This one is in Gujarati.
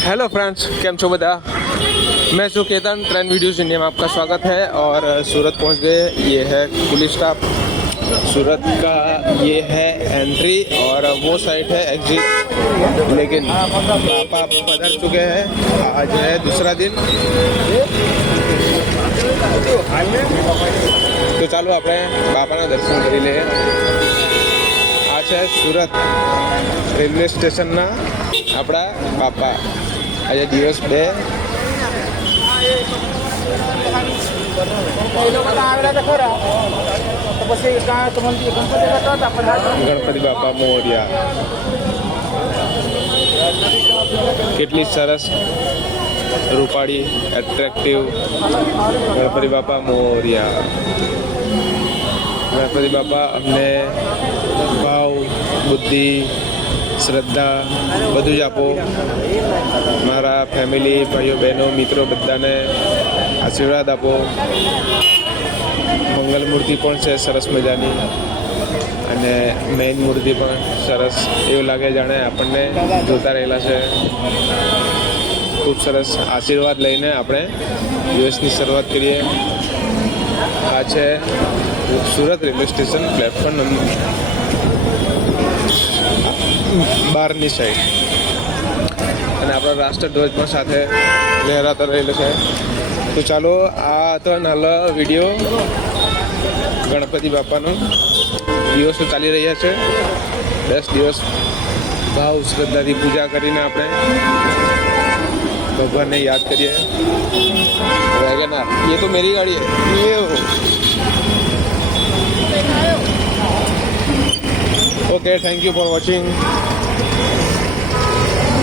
हेलो फ्रेंड्स, केम छो बता। मैं हूँ केतन, ट्रेन वीडियोज़ इंडिया में आपका स्वागत है। और सूरत पहुँच गए। ये है कुली स्टॉप सूरत का, ये है एंट्री और वो साइड है एग्जिट। लेकिन पापा पधर चुके हैं, आज है दूसरा दिन। तो ચાલો આપણે બાપાના દર્શન કરી લઈએ। આ છે સુરત રેલવે સ્ટેશનના આપણા બાપા। આજે દિવસ 2। ગણપતિ બાપા મોર્યા। કેટલી સરસ રૂપાળી એટ્રેક્ટિવ ગણપતિ બાપા મોર્યા। ગણપતિ બાપા અમને ભાવ, બુદ્ધિ, શ્રદ્ધા બધું જ આપો। મારા ફેમિલી, ભાઈઓ બહેનો, મિત્રો બધાને આશીર્વાદ આપો। મંગલ મૂર્તિ પણ છે સરસ મજાની, અને મેઇન મૂર્તિ પણ સરસ, એવું લાગે જાણે આપણને જોતા રહેલા છે। ખૂબ સરસ આશીર્વાદ લઈને આપણે દિવસની શરૂઆત કરીએ। આ છે સુરત રેલવે સ્ટેશન, પ્લેટફોર્મ 12ની સાઈડ, અને આપણો રાષ્ટ્રધ્વજ પણ સાથે લહેરાતો રહેલો છે। તો ચાલો, આ તો નાનો વિડીયો ગણપતિ બાપાનો દિવસો ચાલી રહ્યા છે। 10 દિવસ ભાવ શ્રદ્ધાથી પૂજા કરીને આપણે भगवान ने याद करिए। वैगनर, ये तो मेरी गाड़ी है, ये हो। Okay, thank you for watching.